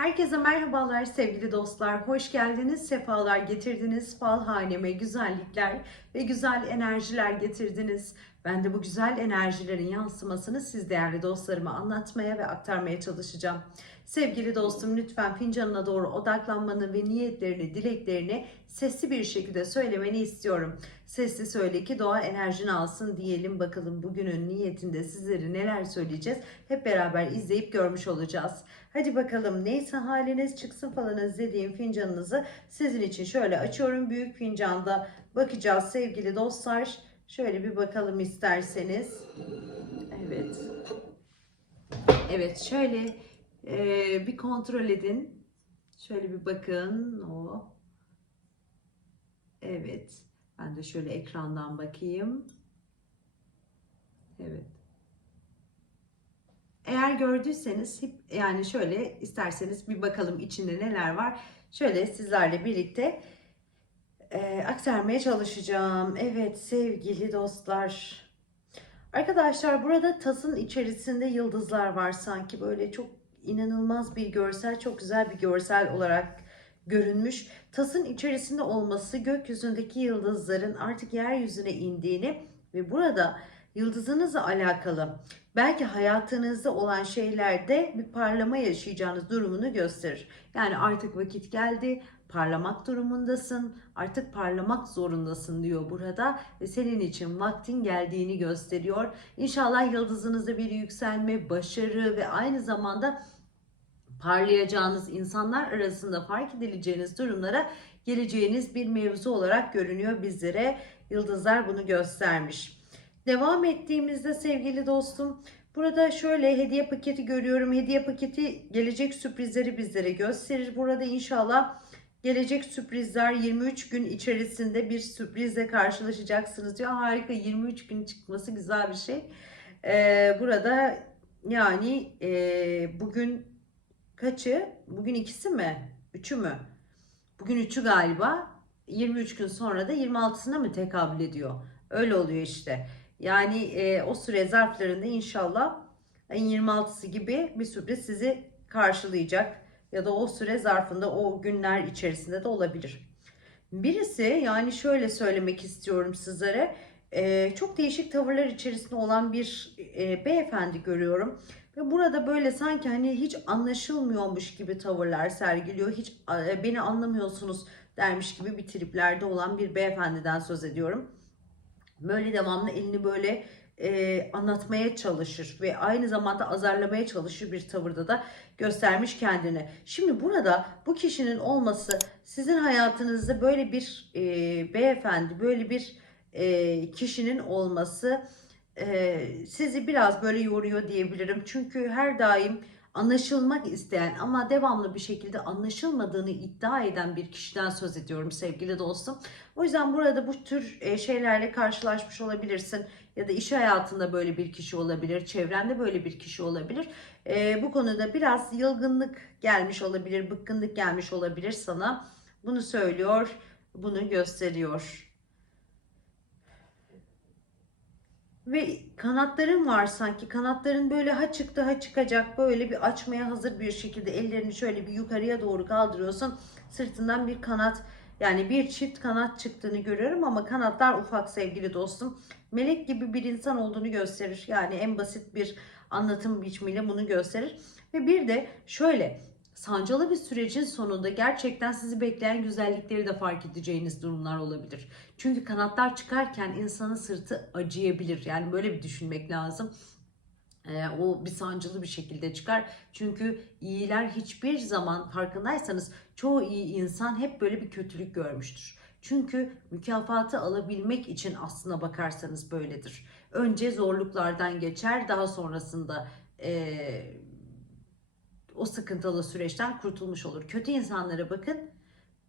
Herkese merhabalar sevgili dostlar. Hoş geldiniz, sefalar getirdiniz. Fal haneme güzellikler ve güzel enerjiler getirdiniz. Ben de bu güzel enerjilerin yansımasını siz değerli dostlarıma anlatmaya ve aktarmaya çalışacağım. Sevgili dostum lütfen fincanına doğru odaklanmanı ve niyetlerini, dileklerini sesli bir şekilde söylemeni istiyorum. Sesli söyle ki doğa enerjini alsın diyelim bakalım bugünün niyetinde sizlere neler söyleyeceğiz. Hep beraber izleyip görmüş olacağız. Hadi bakalım neyse haliniz çıksın falanız dediğim fincanınızı sizin için şöyle açıyorum. Büyük fincanda bakacağız sevgili dostlar. Şöyle bir bakalım isterseniz. Evet. Evet şöyle e, bir kontrol edin. Şöyle bir bakın. O. Evet. Ben de şöyle ekrandan bakayım. Evet. Eğer gördüyseniz yani şöyle isterseniz bir bakalım içinde neler var. Şöyle sizlerle birlikte e, aktarmaya çalışacağım. Evet sevgili dostlar. Arkadaşlar burada tasın içerisinde yıldızlar var sanki böyle çok inanılmaz bir görsel, çok güzel bir görsel olarak görünmüş. Tasın içerisinde olması gökyüzündeki yıldızların artık yeryüzüne indiğini ve burada yıldızınızla alakalı belki hayatınızda olan şeylerde bir parlama yaşayacağınız durumunu gösterir. Yani artık vakit geldi, parlamak durumundasın, artık parlamak zorundasın diyor burada ve senin için vaktin geldiğini gösteriyor. İnşallah yıldızınızda bir yükselme, başarı ve aynı zamanda parlayacağınız insanlar arasında fark edileceğiniz durumlara geleceğiniz bir mevzu olarak görünüyor bizlere. Yıldızlar bunu göstermiş. Devam ettiğimizde sevgili dostum burada şöyle hediye paketi görüyorum. Hediye paketi gelecek sürprizleri bizlere gösterir. Burada inşallah gelecek sürprizler 23 gün içerisinde bir sürprizle karşılaşacaksınız diyor. Harika 23 gün çıkması güzel bir şey. Ee, burada yani e, bugün kaçı? Bugün ikisi mi? Üçü mü? Bugün üçü galiba. 23 gün sonra da 26'sına mı tekabül ediyor? Öyle oluyor işte. Yani e, o süre zarflarında inşallah ayın 26'sı gibi bir sürpriz sizi karşılayacak. Ya da o süre zarfında o günler içerisinde de olabilir. Birisi yani şöyle söylemek istiyorum sizlere. e, çok değişik tavırlar içerisinde olan bir e, beyefendi görüyorum. Ve burada böyle sanki hani hiç anlaşılmıyormuş gibi tavırlar sergiliyor. Hiç e, beni anlamıyorsunuz dermiş gibi bir triplerde olan bir beyefendiden söz ediyorum. Böyle devamlı elini böyle e, anlatmaya çalışır ve aynı zamanda azarlamaya çalışır bir tavırda da göstermiş kendini. Şimdi burada bu kişinin olması sizin hayatınızda böyle bir e, beyefendi, böyle bir e, kişinin olması e, sizi biraz böyle yoruyor diyebilirim. Çünkü her daim anlaşılmak isteyen ama devamlı bir şekilde anlaşılmadığını iddia eden bir kişiden söz ediyorum sevgili dostum. O yüzden burada bu tür e, şeylerle karşılaşmış olabilirsin ya da iş hayatında böyle bir kişi olabilir, çevrende böyle bir kişi olabilir. E, bu konuda biraz yılgınlık gelmiş olabilir, bıkkınlık gelmiş olabilir sana. Bunu söylüyor, bunu gösteriyor. Ve kanatların var sanki. Kanatların böyle ha çıktı ha çıkacak. Böyle bir açmaya hazır bir şekilde ellerini şöyle bir yukarıya doğru kaldırıyorsun. Sırtından bir kanat yani bir çift kanat çıktığını görüyorum ama kanatlar ufak sevgili dostum. Melek gibi bir insan olduğunu gösterir. Yani en basit bir anlatım biçimiyle bunu gösterir. Ve bir de şöyle sancılı bir sürecin sonunda gerçekten sizi bekleyen güzellikleri de fark edeceğiniz durumlar olabilir. Çünkü kanatlar çıkarken insanın sırtı acıyabilir. Yani böyle bir düşünmek lazım. Ee, o bir sancılı bir şekilde çıkar. Çünkü iyiler hiçbir zaman farkındaysanız çoğu iyi insan hep böyle bir kötülük görmüştür. Çünkü mükafatı alabilmek için aslına bakarsanız böyledir. Önce zorluklardan geçer daha sonrasında e, o sıkıntılı süreçten kurtulmuş olur. Kötü insanlara bakın.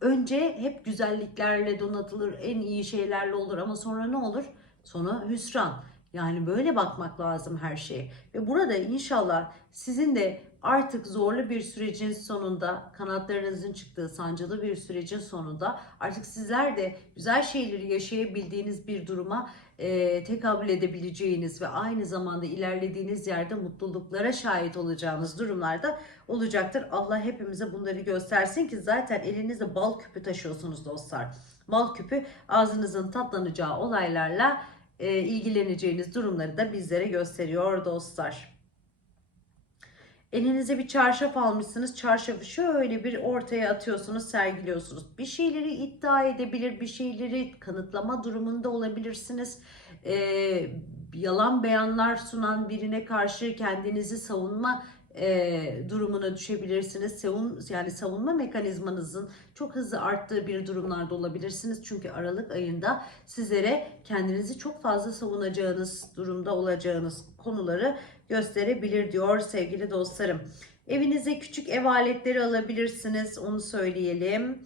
Önce hep güzelliklerle donatılır, en iyi şeylerle olur ama sonra ne olur? Sonra hüsran. Yani böyle bakmak lazım her şeye. Ve burada inşallah sizin de artık zorlu bir sürecin sonunda, kanatlarınızın çıktığı sancılı bir sürecin sonunda artık sizler de güzel şeyleri yaşayabildiğiniz bir duruma e, tekabül edebileceğiniz ve aynı zamanda ilerlediğiniz yerde mutluluklara şahit olacağınız durumlarda olacaktır. Allah hepimize bunları göstersin ki zaten elinizde bal küpü taşıyorsunuz dostlar. Bal küpü ağzınızın tatlanacağı olaylarla e, ilgileneceğiniz durumları da bizlere gösteriyor dostlar. Elinize bir çarşaf almışsınız. Çarşafı şöyle bir ortaya atıyorsunuz, sergiliyorsunuz. Bir şeyleri iddia edebilir, bir şeyleri kanıtlama durumunda olabilirsiniz. Ee, yalan beyanlar sunan birine karşı kendinizi savunma e, durumuna düşebilirsiniz. Savun, yani savunma mekanizmanızın çok hızlı arttığı bir durumlarda olabilirsiniz. Çünkü Aralık ayında sizlere kendinizi çok fazla savunacağınız durumda olacağınız konuları gösterebilir diyor sevgili dostlarım. Evinize küçük ev aletleri alabilirsiniz onu söyleyelim.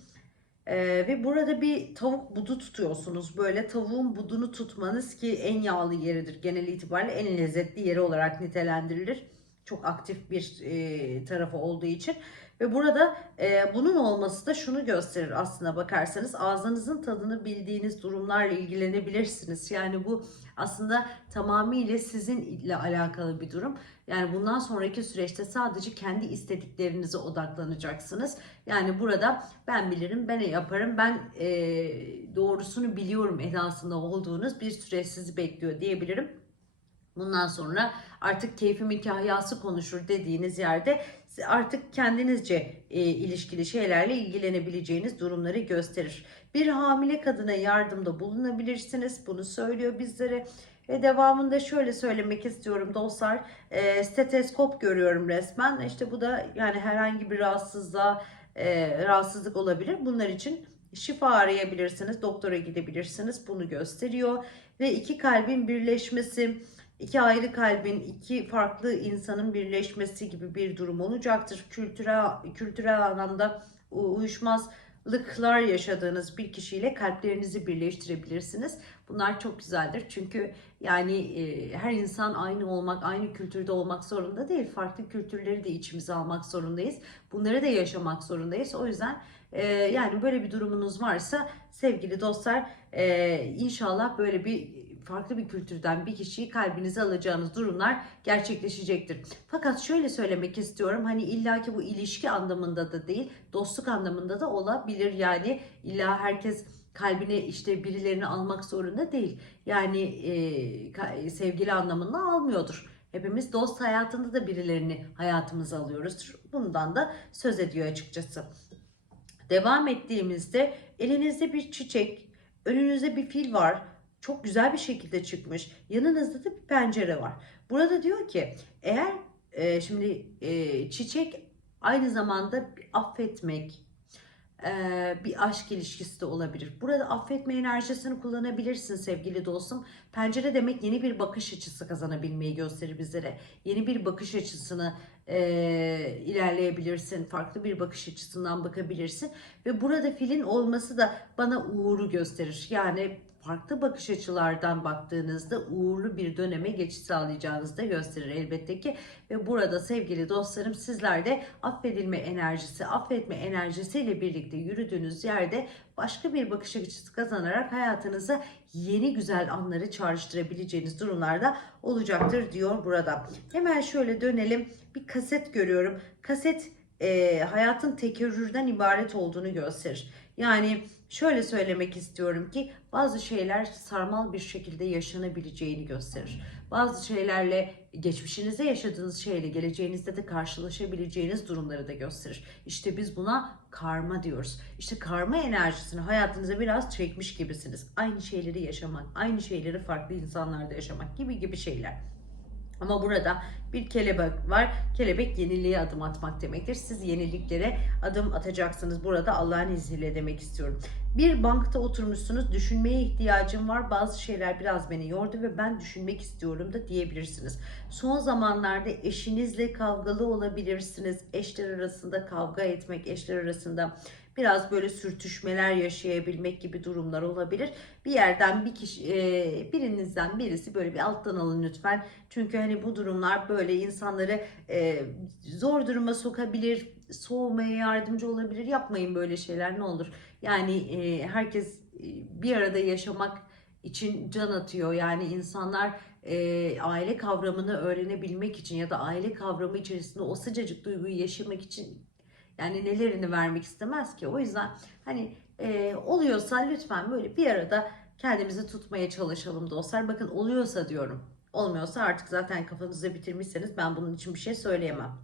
Ee, ve burada bir tavuk budu tutuyorsunuz. Böyle tavuğun budunu tutmanız ki en yağlı yeridir genel itibariyle en lezzetli yeri olarak nitelendirilir. Çok aktif bir e, tarafı olduğu için. Ve burada e, bunun olması da şunu gösterir aslına bakarsanız ağzınızın tadını bildiğiniz durumlarla ilgilenebilirsiniz. Yani bu aslında tamamıyla sizinle alakalı bir durum. Yani bundan sonraki süreçte sadece kendi istediklerinize odaklanacaksınız. Yani burada ben bilirim, ben yaparım, ben e, doğrusunu biliyorum edasında olduğunuz bir süreç sizi bekliyor diyebilirim. Bundan sonra artık keyfimin kahyası konuşur dediğiniz yerde artık kendinizce e, ilişkili şeylerle ilgilenebileceğiniz durumları gösterir. Bir hamile kadına yardımda bulunabilirsiniz. Bunu söylüyor bizlere. Ve devamında şöyle söylemek istiyorum dostlar. E, steteskop görüyorum resmen. İşte bu da yani herhangi bir rahatsızlığa e, rahatsızlık olabilir. Bunlar için şifa arayabilirsiniz. Doktora gidebilirsiniz. Bunu gösteriyor. Ve iki kalbin birleşmesi iki ayrı kalbin, iki farklı insanın birleşmesi gibi bir durum olacaktır. Kültürel, kültürel anlamda uyuşmazlıklar yaşadığınız bir kişiyle kalplerinizi birleştirebilirsiniz. Bunlar çok güzeldir. Çünkü yani e, her insan aynı olmak, aynı kültürde olmak zorunda değil. Farklı kültürleri de içimize almak zorundayız. Bunları da yaşamak zorundayız. O yüzden e, yani böyle bir durumunuz varsa sevgili dostlar e, inşallah böyle bir farklı bir kültürden bir kişiyi kalbinize alacağınız durumlar gerçekleşecektir. Fakat şöyle söylemek istiyorum hani illaki bu ilişki anlamında da değil dostluk anlamında da olabilir yani illa herkes kalbine işte birilerini almak zorunda değil. Yani e, sevgili anlamında almıyordur. Hepimiz dost hayatında da birilerini hayatımıza alıyoruz. Bundan da söz ediyor açıkçası. Devam ettiğimizde elinizde bir çiçek, önünüzde bir fil var çok güzel bir şekilde çıkmış. Yanınızda da bir pencere var. Burada diyor ki eğer e, şimdi e, çiçek aynı zamanda affetmek, e, bir aşk ilişkisi de olabilir. Burada affetme enerjisini kullanabilirsin sevgili dostum. Pencere demek yeni bir bakış açısı kazanabilmeyi gösterir bizlere. Yeni bir bakış açısını e, ilerleyebilirsin. Farklı bir bakış açısından bakabilirsin. Ve burada filin olması da bana uğuru gösterir. Yani farklı bakış açılardan baktığınızda uğurlu bir döneme geçiş sağlayacağınızı da gösterir elbette ki. Ve burada sevgili dostlarım sizler de affedilme enerjisi, affetme enerjisiyle birlikte yürüdüğünüz yerde başka bir bakış açısı kazanarak hayatınıza yeni güzel anları çağrıştırabileceğiniz durumlarda olacaktır diyor burada. Hemen şöyle dönelim. Bir kaset görüyorum. Kaset e, hayatın tekerrürden ibaret olduğunu gösterir. Yani şöyle söylemek istiyorum ki bazı şeyler sarmal bir şekilde yaşanabileceğini gösterir. Bazı şeylerle geçmişinizde yaşadığınız şeyle geleceğinizde de karşılaşabileceğiniz durumları da gösterir. İşte biz buna karma diyoruz. İşte karma enerjisini hayatınıza biraz çekmiş gibisiniz. Aynı şeyleri yaşamak, aynı şeyleri farklı insanlarda yaşamak gibi gibi şeyler. Ama burada bir kelebek var. Kelebek yeniliğe adım atmak demektir. Siz yeniliklere adım atacaksınız. Burada Allah'ın izniyle demek istiyorum. Bir bankta oturmuşsunuz. Düşünmeye ihtiyacım var. Bazı şeyler biraz beni yordu ve ben düşünmek istiyorum da diyebilirsiniz. Son zamanlarda eşinizle kavgalı olabilirsiniz. Eşler arasında kavga etmek, eşler arasında biraz böyle sürtüşmeler yaşayabilmek gibi durumlar olabilir. Bir yerden bir kişi e, birinizden birisi böyle bir alttan alın lütfen. Çünkü hani bu durumlar böyle insanları e, zor duruma sokabilir, soğumaya yardımcı olabilir. Yapmayın böyle şeyler ne olur. Yani e, herkes e, bir arada yaşamak için can atıyor. Yani insanlar e, aile kavramını öğrenebilmek için ya da aile kavramı içerisinde o sıcacık duyguyu yaşamak için yani nelerini vermek istemez ki. O yüzden hani e, oluyorsa lütfen böyle bir arada kendimizi tutmaya çalışalım dostlar. Bakın oluyorsa diyorum. Olmuyorsa artık zaten kafanızda bitirmişseniz ben bunun için bir şey söyleyemem.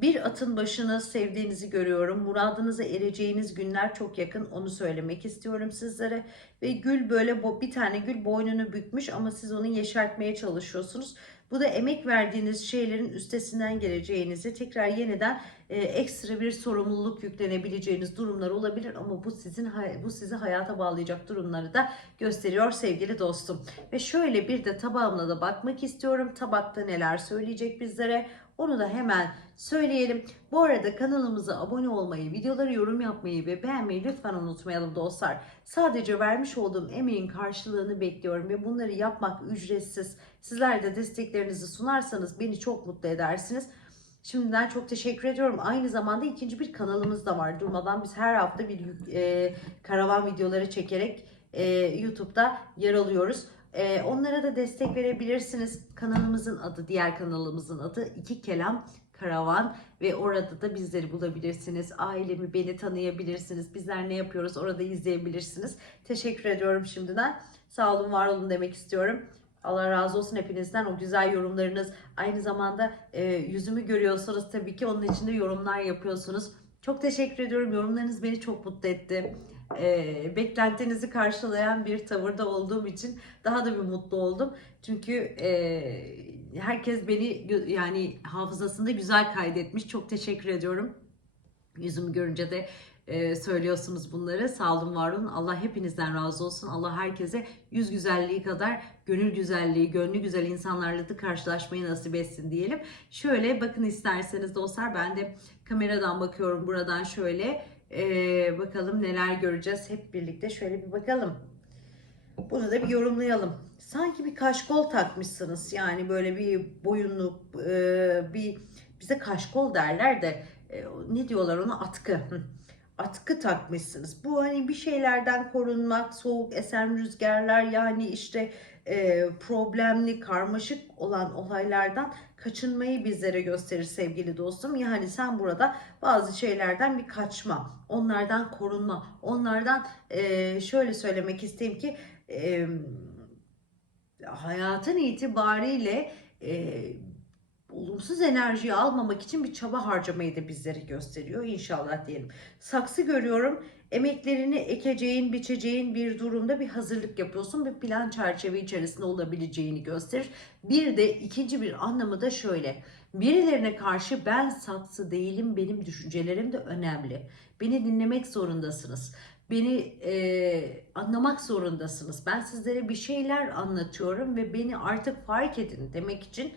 Bir atın başını sevdiğinizi görüyorum. Muradınıza ereceğiniz günler çok yakın. Onu söylemek istiyorum sizlere. Ve gül böyle bir tane gül boynunu bükmüş ama siz onu yeşertmeye çalışıyorsunuz. Bu da emek verdiğiniz şeylerin üstesinden geleceğinizi, tekrar yeniden e, ekstra bir sorumluluk yüklenebileceğiniz durumlar olabilir ama bu sizin bu sizi hayata bağlayacak durumları da gösteriyor sevgili dostum. Ve şöyle bir de tabağımla da bakmak istiyorum. Tabakta neler söyleyecek bizlere? Onu da hemen söyleyelim. Bu arada kanalımıza abone olmayı, videoları yorum yapmayı ve beğenmeyi lütfen unutmayalım dostlar. Sadece vermiş olduğum emeğin karşılığını bekliyorum ve bunları yapmak ücretsiz. Sizler de desteklerinizi sunarsanız beni çok mutlu edersiniz. Şimdiden çok teşekkür ediyorum. Aynı zamanda ikinci bir kanalımız da var. Durmadan biz her hafta bir e, karavan videoları çekerek e, YouTube'da yer alıyoruz. E, onlara da destek verebilirsiniz. Kanalımızın adı, diğer kanalımızın adı İki Kelam Karavan ve orada da bizleri bulabilirsiniz. Ailemi, beni tanıyabilirsiniz. Bizler ne yapıyoruz orada izleyebilirsiniz. Teşekkür ediyorum şimdiden. Sağ olun, var olun demek istiyorum. Allah razı olsun hepinizden o güzel yorumlarınız. Aynı zamanda e, yüzümü görüyorsanız tabii ki onun için de yorumlar yapıyorsunuz. Çok teşekkür ediyorum. Yorumlarınız beni çok mutlu etti. E, beklentinizi karşılayan bir tavırda olduğum için daha da bir mutlu oldum. Çünkü e, herkes beni yani hafızasında güzel kaydetmiş. Çok teşekkür ediyorum. Yüzümü görünce de e, söylüyorsunuz bunları. Sağ olun, var olun. Allah hepinizden razı olsun. Allah herkese yüz güzelliği kadar gönül güzelliği, gönlü güzel insanlarla da karşılaşmayı nasip etsin diyelim. Şöyle bakın isterseniz dostlar ben de kameradan bakıyorum buradan şöyle. E, bakalım neler göreceğiz hep birlikte. Şöyle bir bakalım. Bunu da bir yorumlayalım. Sanki bir kaşkol takmışsınız. Yani böyle bir boyunluk, e, bir bize kaşkol derler de e, ne diyorlar ona atkı. Atkı takmışsınız. Bu hani bir şeylerden korunmak, soğuk esen rüzgarlar yani işte e, problemli, karmaşık olan olaylardan kaçınmayı bizlere gösterir sevgili dostum. Yani sen burada bazı şeylerden bir kaçma, onlardan korunma, onlardan e, şöyle söylemek isteyeyim ki e, hayatın itibariyle e, olumsuz enerjiyi almamak için bir çaba harcamayı da bizlere gösteriyor inşallah diyelim. Saksı görüyorum. Emeklerini ekeceğin, biçeceğin bir durumda bir hazırlık yapıyorsun. Bir plan çerçeve içerisinde olabileceğini gösterir. Bir de ikinci bir anlamı da şöyle. Birilerine karşı ben saksı değilim, benim düşüncelerim de önemli. Beni dinlemek zorundasınız. Beni e, anlamak zorundasınız. Ben sizlere bir şeyler anlatıyorum ve beni artık fark edin demek için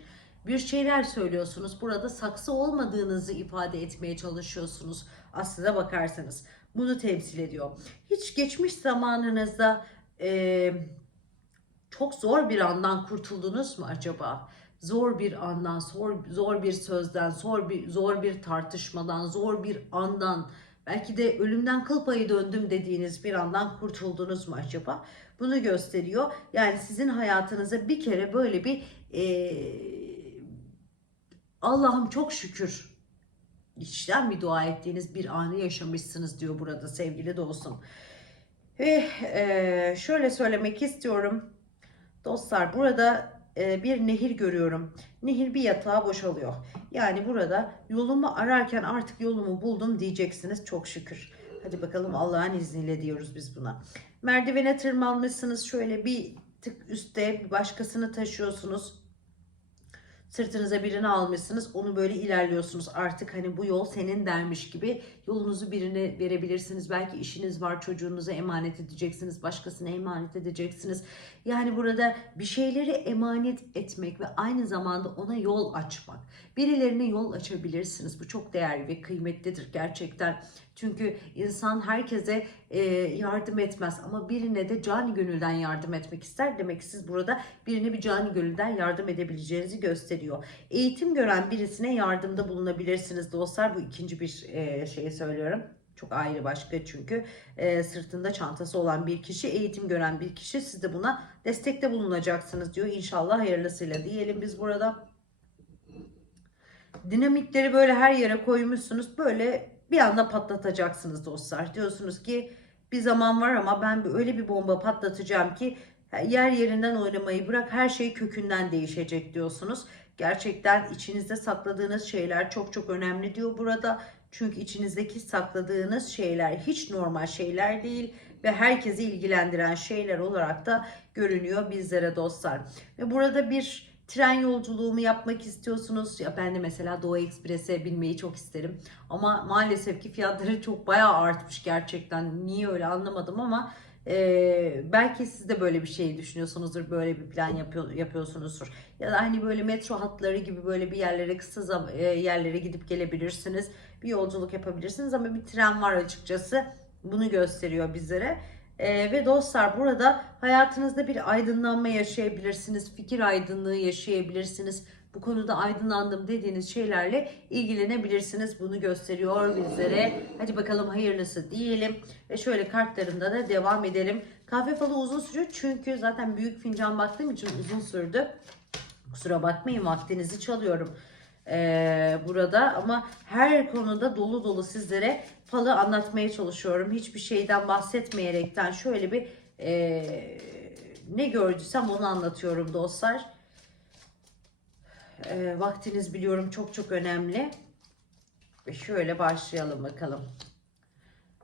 bir şeyler söylüyorsunuz. Burada saksı olmadığınızı ifade etmeye çalışıyorsunuz. Aslına bakarsanız bunu temsil ediyor. Hiç geçmiş zamanınızda e, çok zor bir andan kurtuldunuz mu acaba? Zor bir andan, zor, zor bir sözden, zor bir zor bir tartışmadan, zor bir andan, belki de ölümden kıl payı döndüm dediğiniz bir andan kurtuldunuz mu acaba? Bunu gösteriyor. Yani sizin hayatınıza bir kere böyle bir e, Allah'ım çok şükür içten bir dua ettiğiniz bir anı yaşamışsınız diyor burada sevgili dostum. Ve e, şöyle söylemek istiyorum. Dostlar burada e, bir nehir görüyorum. Nehir bir yatağa boşalıyor. Yani burada yolumu ararken artık yolumu buldum diyeceksiniz çok şükür. Hadi bakalım Allah'ın izniyle diyoruz biz buna. Merdivene tırmanmışsınız şöyle bir tık üstte bir başkasını taşıyorsunuz. Sırtınıza birini almışsınız. Onu böyle ilerliyorsunuz. Artık hani bu yol senin dermiş gibi yolunuzu birine verebilirsiniz. Belki işiniz var, çocuğunuza emanet edeceksiniz, başkasına emanet edeceksiniz. Yani burada bir şeyleri emanet etmek ve aynı zamanda ona yol açmak. Birilerine yol açabilirsiniz. Bu çok değerli ve kıymetlidir gerçekten. Çünkü insan herkese e, yardım etmez ama birine de cani gönülden yardım etmek ister. Demek ki siz burada birine bir cani gönülden yardım edebileceğinizi gösteriyor. Eğitim gören birisine yardımda bulunabilirsiniz dostlar. Bu ikinci bir şey söylüyorum. Çok ayrı başka çünkü e, sırtında çantası olan bir kişi, eğitim gören bir kişi siz de buna destekte bulunacaksınız diyor. İnşallah hayırlısıyla diyelim biz burada. Dinamitleri böyle her yere koymuşsunuz. Böyle bir anda patlatacaksınız dostlar. Diyorsunuz ki bir zaman var ama ben öyle bir bomba patlatacağım ki yer yerinden oynamayı bırak her şey kökünden değişecek diyorsunuz. Gerçekten içinizde sakladığınız şeyler çok çok önemli diyor burada. Çünkü içinizdeki sakladığınız şeyler hiç normal şeyler değil ve herkesi ilgilendiren şeyler olarak da görünüyor bizlere dostlar. Ve burada bir tren yolculuğumu yapmak istiyorsunuz. Ya ben de mesela Doğu Ekspres'e binmeyi çok isterim. Ama maalesef ki fiyatları çok bayağı artmış gerçekten. Niye öyle anlamadım ama e, belki siz de böyle bir şey düşünüyorsunuzdur. Böyle bir plan yapıyor, yapıyorsunuzdur. Ya da hani böyle metro hatları gibi böyle bir yerlere kısa zam- yerlere gidip gelebilirsiniz. Bir yolculuk yapabilirsiniz ama bir tren var açıkçası. Bunu gösteriyor bizlere. Ee, ve dostlar burada hayatınızda bir aydınlanma yaşayabilirsiniz. Fikir aydınlığı yaşayabilirsiniz. Bu konuda aydınlandım dediğiniz şeylerle ilgilenebilirsiniz. Bunu gösteriyor bizlere. Hadi bakalım hayırlısı diyelim. Ve şöyle kartlarımda da devam edelim. Kahve falı uzun sürüyor çünkü zaten büyük fincan baktığım için uzun sürdü. Kusura bakmayın vaktinizi çalıyorum ee, burada ama her konuda dolu dolu sizlere falı anlatmaya çalışıyorum. Hiçbir şeyden bahsetmeyerekten şöyle bir e, ne gördüysem onu anlatıyorum dostlar. E, vaktiniz biliyorum çok çok önemli. Şöyle başlayalım bakalım.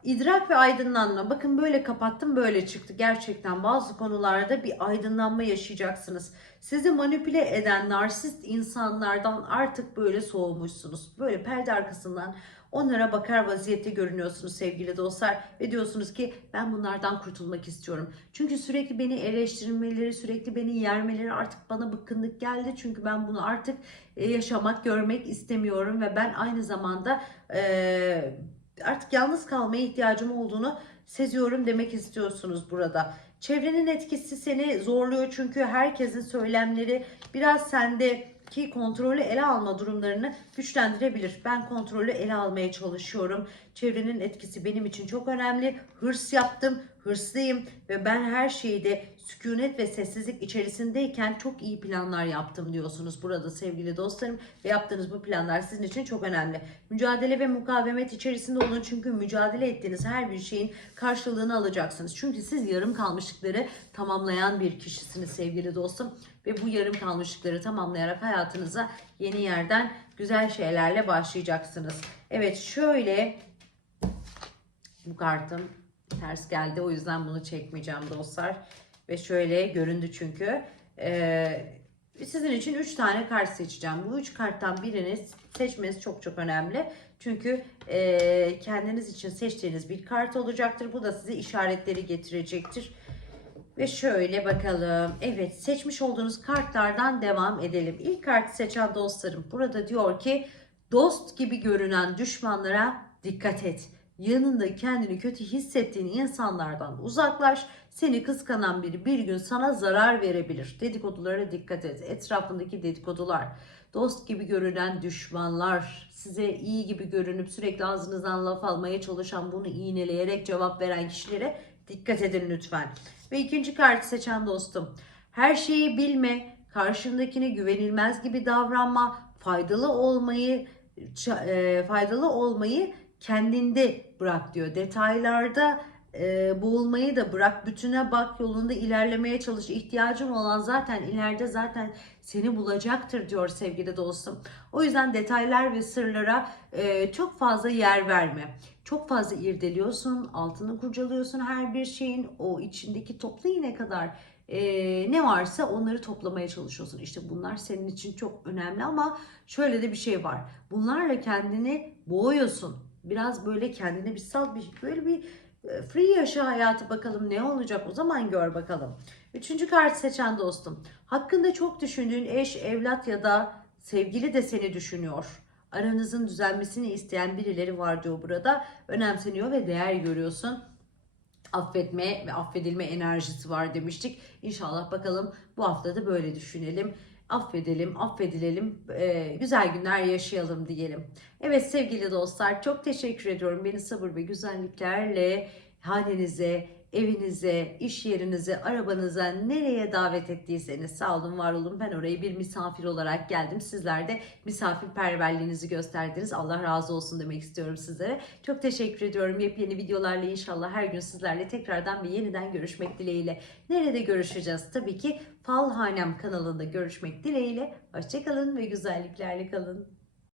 İdrak ve aydınlanma. Bakın böyle kapattım böyle çıktı. Gerçekten bazı konularda bir aydınlanma yaşayacaksınız. Sizi manipüle eden narsist insanlardan artık böyle soğumuşsunuz. Böyle perde arkasından onlara bakar vaziyette görünüyorsunuz sevgili dostlar. Ve diyorsunuz ki ben bunlardan kurtulmak istiyorum. Çünkü sürekli beni eleştirmeleri, sürekli beni yermeleri artık bana bıkkınlık geldi. Çünkü ben bunu artık e, yaşamak, görmek istemiyorum. Ve ben aynı zamanda... Ee, artık yalnız kalmaya ihtiyacım olduğunu seziyorum demek istiyorsunuz burada. Çevrenin etkisi seni zorluyor çünkü herkesin söylemleri biraz sendeki kontrolü ele alma durumlarını güçlendirebilir. Ben kontrolü ele almaya çalışıyorum. Çevrenin etkisi benim için çok önemli. Hırs yaptım, hırslıyım ve ben her şeyde sükunet ve sessizlik içerisindeyken çok iyi planlar yaptım diyorsunuz burada sevgili dostlarım ve yaptığınız bu planlar sizin için çok önemli. Mücadele ve mukavemet içerisinde olun çünkü mücadele ettiğiniz her bir şeyin karşılığını alacaksınız. Çünkü siz yarım kalmışlıkları tamamlayan bir kişisiniz sevgili dostum ve bu yarım kalmışlıkları tamamlayarak hayatınıza yeni yerden güzel şeylerle başlayacaksınız. Evet şöyle bu kartım ters geldi o yüzden bunu çekmeyeceğim dostlar. Ve şöyle göründü çünkü. Ee, sizin için 3 tane kart seçeceğim. Bu 3 karttan birini seçmeniz çok çok önemli. Çünkü e, kendiniz için seçtiğiniz bir kart olacaktır. Bu da size işaretleri getirecektir. Ve şöyle bakalım. Evet seçmiş olduğunuz kartlardan devam edelim. İlk kartı seçen dostlarım burada diyor ki dost gibi görünen düşmanlara dikkat et. Yanında kendini kötü hissettiğin insanlardan uzaklaş. Seni kıskanan biri bir gün sana zarar verebilir. Dedikodulara dikkat et. Etrafındaki dedikodular, dost gibi görünen düşmanlar, size iyi gibi görünüp sürekli ağzınızdan laf almaya çalışan, bunu iğneleyerek cevap veren kişilere dikkat edin lütfen. Ve ikinci kartı seçen dostum. Her şeyi bilme, karşındakine güvenilmez gibi davranma, faydalı olmayı e, faydalı olmayı kendinde bırak diyor. Detaylarda e, boğulmayı da bırak. Bütüne bak yolunda ilerlemeye çalış. İhtiyacın olan zaten ileride zaten seni bulacaktır diyor sevgili dostum. O yüzden detaylar ve sırlara e, çok fazla yer verme. Çok fazla irdeliyorsun, altını kurcalıyorsun her bir şeyin. O içindeki toplu iğne kadar e, ne varsa onları toplamaya çalışıyorsun. İşte bunlar senin için çok önemli ama şöyle de bir şey var. Bunlarla kendini boğuyorsun. Biraz böyle kendine bir sal bir böyle bir free yaşa hayatı bakalım ne olacak o zaman gör bakalım. Üçüncü kart seçen dostum. Hakkında çok düşündüğün eş, evlat ya da sevgili de seni düşünüyor. Aranızın düzelmesini isteyen birileri var diyor burada. Önemseniyor ve değer görüyorsun affetme ve affedilme enerjisi var demiştik. İnşallah bakalım bu hafta da böyle düşünelim. Affedelim, affedilelim, e, güzel günler yaşayalım diyelim. Evet sevgili dostlar çok teşekkür ediyorum. Beni sabır ve güzelliklerle hanenize, evinize, iş yerinize, arabanıza nereye davet ettiyseniz sağ olun var olun ben oraya bir misafir olarak geldim. Sizler de misafirperverliğinizi gösterdiniz. Allah razı olsun demek istiyorum sizlere. Çok teşekkür ediyorum. Yepyeni videolarla inşallah her gün sizlerle tekrardan ve yeniden görüşmek dileğiyle. Nerede görüşeceğiz? Tabii ki Falhanem kanalında görüşmek dileğiyle. Hoşçakalın ve güzelliklerle kalın.